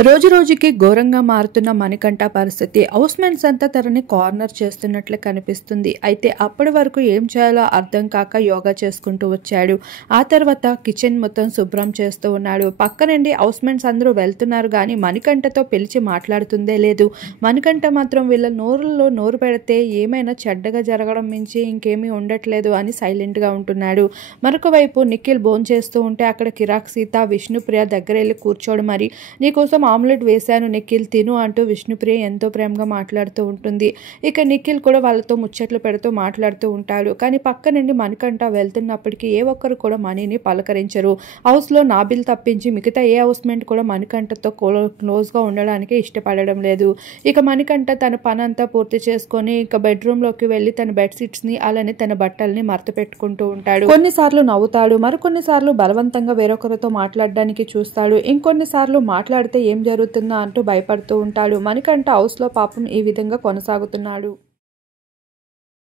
రోజు రోజుకి ఘోరంగా మారుతున్న మణికంఠ పరిస్థితి హౌస్‌మేట్స్ అంతా తనని కార్నర్ చేస్తున్నట్లు కనిపిస్తుంది. అయితే అప్పటి వరకు ఏం చేయాలో అర్థం కాక యోగా చేసుకుంటూ వచ్చాడు. ఆ తర్వాత కిచెన్ మొత్తం శుభ్రం చేస్తూ ఉన్నాడు. పక్క నుండి హౌస్‌మేట్స్ అందరూ వెళ్తున్నారు గానీ మణికంఠతో పిలిచి మాట్లాడుతుందే లేదు. మణికంఠ మాత్రం వీళ్ళ నోరులో నోరు పెడితే ఏమైనా చెడ్డగా జరగడం మించి ఇంకేమీ ఉండట్లేదు అని సైలెంట్‌గా ఉంటున్నాడు. మరొక వైపు నిఖిల్ భోంచేస్తూ ఉంటే అక్కడ కిరాక్ సీత, విష్ణుప్రియ దగ్గరెళ్ళి కూర్చోడు. మరి నీకోసం ఆమ్లెట్ వేశాను నిఖిల్ తిను అంటూ విష్ణుప్రియ ఎంతో ప్రేమగా మాట్లాడుతూ ఉంటుంది. ఇక నిఖిల్ కూడా వాళ్ళతో ముచ్చట్లు పెడుతూ మాట్లాడుతూ ఉంటాడు. కానీ పక్క నుండి మణికంఠ వెళ్తున్నప్పటికీ ఏ ఒక్కరు కూడా మనీని పలకరించరు. హౌస్లో నాబిల్ తప్పించి మిగతా ఏ హౌస్మేట్ కూడా మణికంఠతో క్లోజ్గా ఉండడానికి ఇష్టపడడం లేదు. ఇక మణికంఠ తన పని అంతా పూర్తి చేసుకొని ఇక బెడ్రూమ్లోకి వెళ్ళి తన బెడ్షీట్స్ని అలానే తన బట్టల్ని మడత పెట్టుకుంటూ ఉంటాడు. కొన్నిసార్లు నవ్వుతాడు, మరికొన్నిసార్లు బలవంతంగా వేరొకరితో మాట్లాడడానికి చూస్తాడు. ఇంకొన్నిసార్లు మాట్లాడితే ఏం జరుగుతుందా అంటూ భయపడుతూ ఉంటాడు. మణికంఠ హౌస్లో పాపం ఈ విధంగా కొనసాగుతున్నాడు.